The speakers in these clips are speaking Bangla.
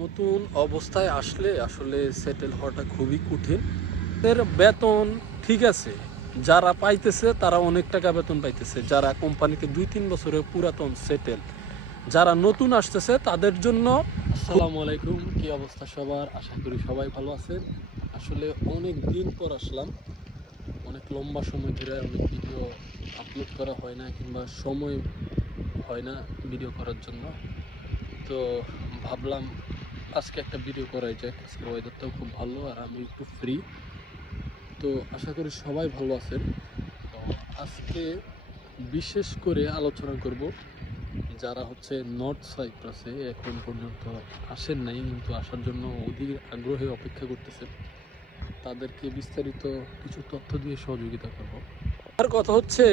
নতুন অবস্থায় আসলে আসলে সেটেল হওয়াটা খুবই কঠিন। এর বেতন ঠিক আছে, যারা পাইতেছে তারা অনেক টাকা বেতন পাইতেছে। যারা কোম্পানিতে দুই, তিন বছরের পুরাতন সেটেল যারা নতুন আসতেছে তাদের জন্য আসসালামু আলাইকুম, কি অবস্থা সবার? আশা করি সবাই ভালো আছেন। আসলে অনেক দিন পর আসলাম। অনেক লম্বা সময় ধরে অনেক ভিডিও আপলোড করা হয় না কিংবা সময় হয় না ভিডিও করার জন্য। তো ভাবলাম আজকে একটা ভিডিও করাই যাক। আজকে ওয়েদারটাও খুব ভালো আর আমি একটু ফ্রি তো আশা করি সবাই ভালো আছেন। তো আজকে বিশেষ করে আলোচনা করব যারা হচ্ছে নর্থ সাইপ্রাসে এখন পর্যন্ত আসেন নাই, কিন্তু আসার জন্য অধীর আগ্রহে অপেক্ষা করতেছেন, তাদেরকে বিস্তারিত কিছু তথ্য দিয়ে সহযোগিতা করব। আর কথা হচ্ছে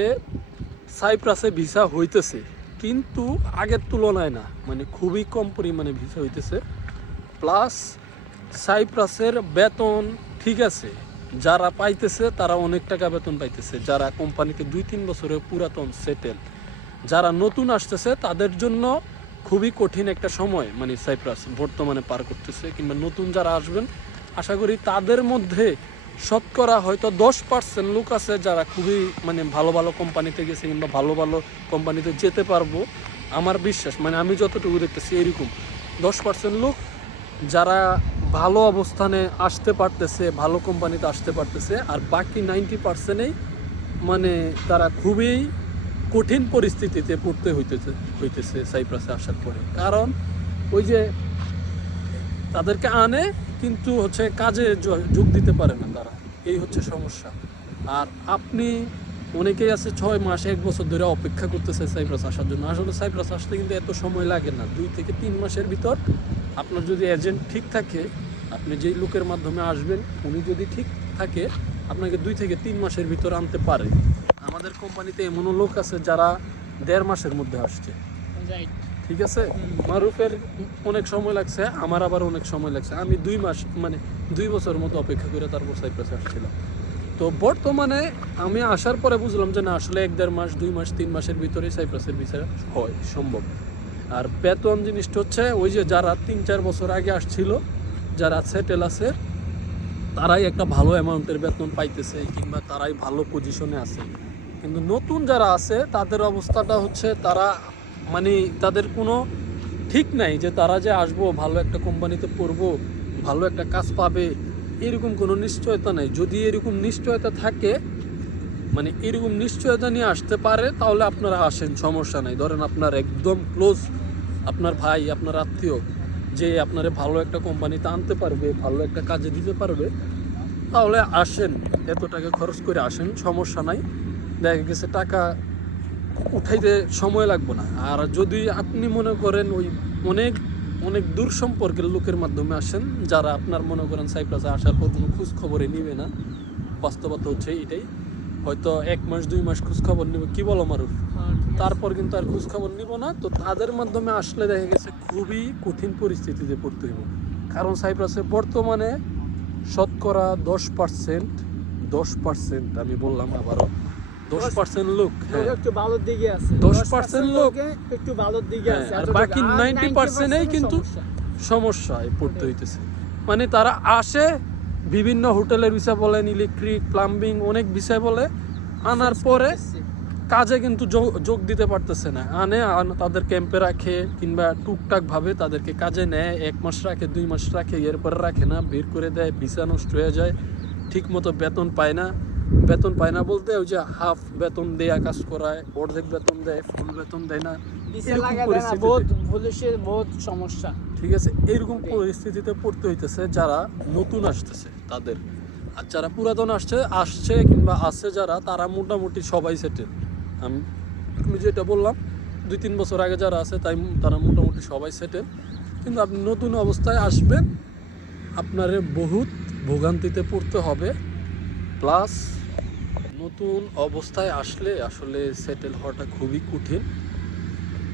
সাইপ্রাসে ভিসা হইতেছে, কিন্তু আগের তুলনায় না মানে খুবই কম পরিমাণে ভিসা হইতেছে। প্লাস সাইপ্রাসের বেতন ঠিক আছে। যারা পাইতেছে তারা অনেক টাকা বেতন পাইতেছে। যারা কোম্পানিতে দুই, তিন বছরের পুরাতন সেটেল যারা নতুন আসতেছে তাদের জন্য খুবই কঠিন একটা সময় মানে সাইপ্রাস বর্তমানে পার করতেছে কিংবা নতুন যারা আসবেন, আশা করি তাদের মধ্যে শতকরা হয়তো দশ পার্সেন্ট লোক আছে যারা খুবই মানে ভালো ভালো কোম্পানিতে গেছে কিংবা ভালো ভালো কোম্পানিতে যেতে পারব। আমার বিশ্বাস মানে আমি যতটুকু দেখতেছি এরকম। দশ পার্সেন্ট লোক যারা ভালো অবস্থানে আসতে পারতেছে, ভালো কোম্পানিতে আসতে পারতেছে, আর বাকি নাইনটি পার্সেন্টেই মানে তারা খুবই কঠিন পরিস্থিতিতে পড়তে হইতেছে হইতেছে সাইপ্রাসে আসার পরে। কারণ ওই যে তাদেরকে আনে, কিন্তু হচ্ছে কাজে যোগ দিতে পারে না তারা। এই হচ্ছে সমস্যা। আর আপনি অনেকেই আছে ছয় মাস এক বছর ধরে অপেক্ষা করতেছে সাইপ্রাস আসার জন্য। আসলে সাইপ্রাস আসতে কিন্তু এত সময় লাগে না। দুই থেকে তিন মাসের ভিতর আপনার যদি এজেন্ট ঠিক থাকে আপনি যেই লোকের মাধ্যমে আসবেন উনি যদি ঠিক থাকে আপনাকে দুই থেকে তিন মাসের ভিতর আনতে পারে। আমাদের কোম্পানিতে এমনও লোক আছে যারা দেড় মাসের মধ্যে আসছে। ঠিক আছে? মারুফের অনেক সময় লাগছে আমার আবার অনেক সময় লাগছে। আমি দুই মাস মানে দুই বছর মতো অপেক্ষা করে তারপর সাইপ্রাসে আসছিলাম। তো বর্তমানে আমি আসার পরে বুঝলাম যে না, আসলে এক দেড় মাস, দুই মাস, তিন মাসের ভিতরে সাইপ্রাসের ভিসা হয়, সম্ভব। আর বেতন জিনিসটা হচ্ছে, ওই যে যারা তিন, চার বছর আগে আসছিল, যারা সেটেল আছে, তারাই একটা ভালো অ্যামাউন্টের বেতন পাইতেছে কিংবা তারাই ভালো পজিশনে আছে। কিন্তু নতুন যারা আছে, তাদের অবস্থাটা হচ্ছে তারা মানে তাদের কোনো ঠিক নাই যে তারা যে আসব, ভালো একটা কোম্পানিতে পড়ব, ভালো একটা কাজ পাবে এরকম কোনো নিশ্চয়তা নেই। যদি এরকম নিশ্চয়তা থাকে মানে এরকম নিশ্চয়তা নিয়ে আসতে পারে, তাহলে আপনারা আসেন, সমস্যা নাই। ধরেন আপনার একদম ক্লোজ আপনার ভাই, আপনার আত্মীয়, যে আপনারে ভালো একটা কোম্পানিতে আনতে পারবে, ভালো একটা কাজে দিতে পারবে, তাহলে আসেন। এত টাকা খরচ করে আসেন, সমস্যা নাই। দেখা গেছে টাকা উঠাইতে সময় লাগবে না। আর যদি আপনি মনে করেন ওই অনেক অনেক দূর সম্পর্কের লোকের মাধ্যমে আসেন যারা আপনার মনে করেন সাইপ্রাসে আসার পর কোনো খোঁজ খবরই নিবে না। বাস্তবতা হচ্ছে এটাই হয়তো এক মাস দুই মাস খোঁজ খবর নিবে। কি বলো মারুফ? তারপর কিন্তু আর খোঁজ খবর নিব না। তো তাদের মাধ্যমে আসলে দেখা গেছে খুবই কঠিন পরিস্থিতিতে পড়তে হইব। কারণ সাইপ্রাসে বর্তমানে শতকরা দশ পার্সেন্ট দশ পার্সেন্ট আমি বললাম আবারও দশ পার্সেন্ট লোক হ্যাঁ। একটু ভালোর দিকে আছে। 10% লোক একটু ভালোর দিকে হ্যাঁ, আছে। আর বাকি আর 90% এই 90% কিন্তু সমস্যায় পড়তে হইতেছে। মানে তারা আসে বিভিন্ন হোটেলের বিষয় বলেন ইলেকট্রিক প্লাম্বিং অনেক বিষয় বলে আনার পরে কাজে কিন্তু যোগ- যোগ দিতে পারতেছে না। আনে তাদের ক্যাম্পে রাখে কিংবা টুকটাক ভাবে তাদেরকে কাজে নেয় এক মাস রাখে দুই মাস রাখে এরপরে রাখে না বের করে দেয় ভিসা নষ্ট হয়ে যায় ঠিক মতো বেতন পায় না। বেতন পায় না বলতে ওই যে হাফ বেতন দেয়া কাজ করায় অর্ধেক বেতন দেয় ফুল বেতন দেয় না। বহুত সমস্যা। ঠিক আছে এরকম পরিস্থিতিতে পড়তে হইতেছে যারা নতুন আসতেছে তাদের। আর যারা পুরাতন আসছে আসছে কিংবা আসছে যারা তারা মোটামুটি সবাই সেটেল আমি আমি যেটা বললাম দুই তিন বছর আগে যারা আছে তাই তারা মোটামুটি সবাই সেটেল কিন্তু আপনি নতুন অবস্থায় আসবেন আপনার বহুত ভোগান্তিতে পড়তে হবে। প্লাস নতুন অবস্থায় আসলে আসলে সেটেল হওয়াটা খুবই কঠিন।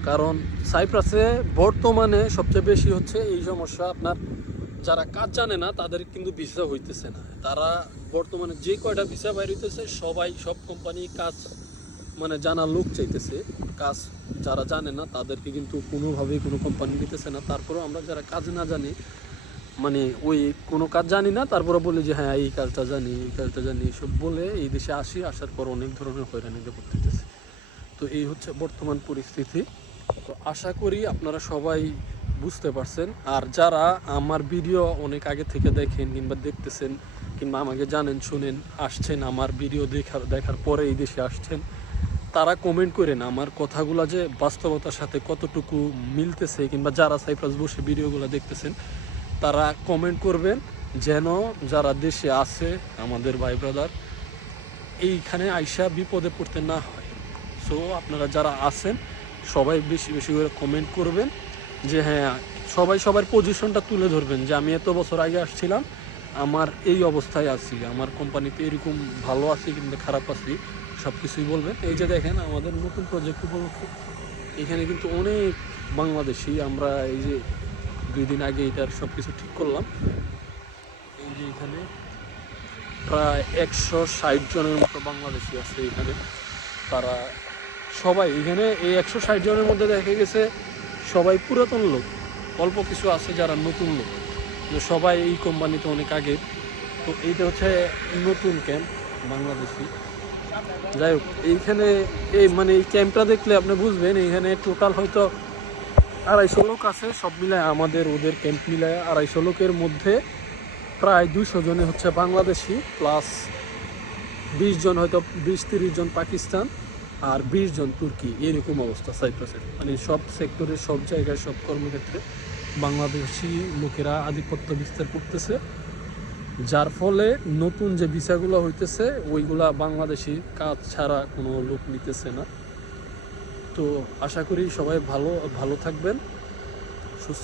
কারণ সাইপ্রাসে বর্তমানে সবচেয়ে বেশি হচ্ছে এই সমস্যা। আপনার যারা কাজ জানে না, তাদের কিন্তু ভিসা হইতেছে না। তারা বর্তমানে যে কয়টা ভিসা বাইর হইতেছে, সবাই, সব কোম্পানি কাজ মানে জানা লোক চাইতেছে। কাজ যারা জানে না, তাদেরকে কিন্তু কোনোভাবেই কোনো কোম্পানি দিতেছে না। তারপরেও আমরা যারা কাজ না জানি মানে ওই কোনো কাজ জানি না, তারপরে বলি যে হ্যাঁ এই কাজটা জানি, এই কাজটা জানি এসব বলে এই দেশে আসি, আসার পর অনেক ধরনের হয়রানিতে পড়তেছে। তো এই হচ্ছে বর্তমান পরিস্থিতি। তো আশা করি আপনারা সবাই বুঝতে পারছেন। আর যারা আমার ভিডিও অনেক আগে থেকে দেখেন কিংবা দেখতেছেন কিংবা আমাকে জানেন, শুনেন, আসছেন আমার ভিডিও দেখার দেখার পরে এই দেশে আসছেন, তারা কমেন্ট করেন আমার কথাগুলো যে বাস্তবতার সাথে কতটুকু মিলতেছে কিংবা যারা সাইপ্রাস বসে ভিডিওগুলো দেখতেছেন তারা কমেন্ট করবেন যেন যারা দেশে আছে, আমাদের ভাই ব্রাদার এইখানে আইসা বিপদে পড়তে না হয়। সো আপনারা যারা আছেন, সবাই বেশি বেশি করে কমেন্ট করবেন যে হ্যাঁ সবাই সবার পজিশনটা তুলে ধরবেন যে, আমি এত বছর আগে আসছিলাম, আমার এই অবস্থায় আছি, আমার কোম্পানিতে এরকম ভালো আছি কিংবা খারাপ আছি সব কিছুই বলবেন। এই যে দেখেন, আমাদের নতুন প্রজেক্ট উপলক্ষে এখানে কিন্তু অনেক বাংলাদেশি, আমরা এই যে দুই দিন আগে এটার সব কিছু ঠিক করলাম। এই যে এখানে প্রায় একশো ষাট জনের মতো বাংলাদেশি আছে এখানে। তারা সবাই এখানে এই একশো ষাট জনের মধ্যে দেখা গেছে সবাই পুরাতন লোক। অল্প কিছু আছে যারা নতুন লোক। সবাই এই কোম্পানিতে অনেক আগে। তো এইটা হচ্ছে নতুন ক্যাম্প বাংলাদেশি। যাই হোক, এইখানে এই মানে এই ক্যাম্পটা দেখলে আপনি বুঝবেন, এইখানে টোটাল হয়তো আড়াইশো লোক আছে, সব মিলায় আমাদের ওদের ক্যাম্প মিলায় আড়াইশো লোকের মধ্যে প্রায় দুইশো জনে হচ্ছে বাংলাদেশি প্লাস বিশ জন হয়তো বিশ তিরিশ জন পাকিস্তান আর বিশ জন তুর্কি, এরকম অবস্থা সাইপ্রাসের। মানে সব সেক্টরে সব জায়গায়, সব কর্মক্ষেত্রে বাংলাদেশি লোকেরা আধিপত্য বিস্তার করতেছে, যার ফলে নতুন যে ভিসাগুলো হইতেছে, ওইগুলা বাংলাদেশি কাজ ছাড়া কোনো লোক নিতেছে না। তো আশা করি সবাই ভালো ভালো থাকবেন সুস্থ